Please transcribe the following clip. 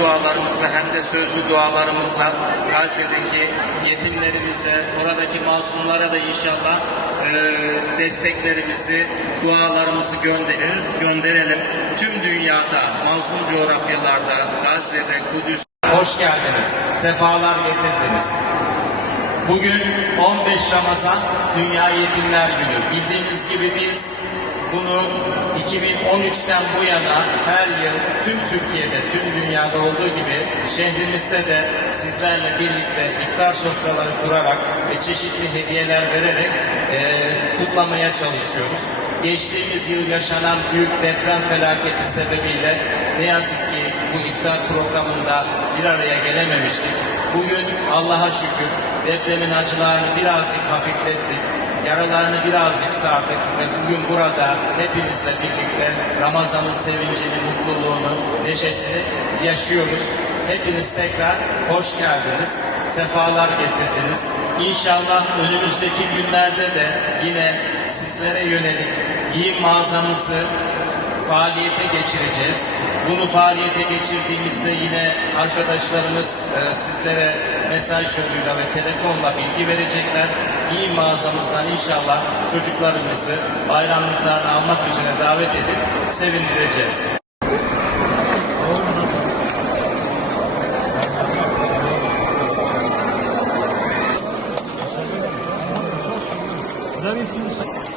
dualarımızla hem de sözlü dualarımızla Gazze'deki yetimlerimize, oradaki mazlumlara da inşallah e, desteklerimizi, dualarımızı gönderir, gönderelim. Tüm dünyada, mazlum coğrafyalarda, Gazze'de, Kudüs Hoş geldiniz, sefalar getirdiniz. Bugün 15 Ramazan Dünya Yetimler Günü. Bildiğiniz gibi biz bunu 2013'ten bu yana her yıl tüm Türkiye'de, tüm dünyada olduğu gibi şehrimizde de sizlerle birlikte iftar sofraları kurarak ve çeşitli hediyeler vererek eee, kutlamaya çalışıyoruz. Geçtiğimiz yıl yaşanan büyük deprem felaketi sebebiyle ne yazık ki bu iftar programında bir araya gelememiştik. Bugün Allah'a şükür depremin acılarını birazcık hafiflettik. Yaralarını birazcık sardık ve bugün burada hepinizle birlikte Ramazan'ın sevincini, mutluluğunu, neşesini yaşıyoruz. Hepiniz tekrar hoş geldiniz, sefalar getirdiniz. İnşallah önümüzdeki günlerde de yine sizlere yönelik giyim mağazamızı faaliyete geçireceğiz. Bunu faaliyete geçirdiğimizde yine arkadaşlarımız e, sizlere mesaj yoluyla ve telefonla bilgi verecekler. Giyim mağazamızdan inşallah çocuklarımızı bayramlıklarını almak üzere davet edip sevindireceğiz. Güzel bir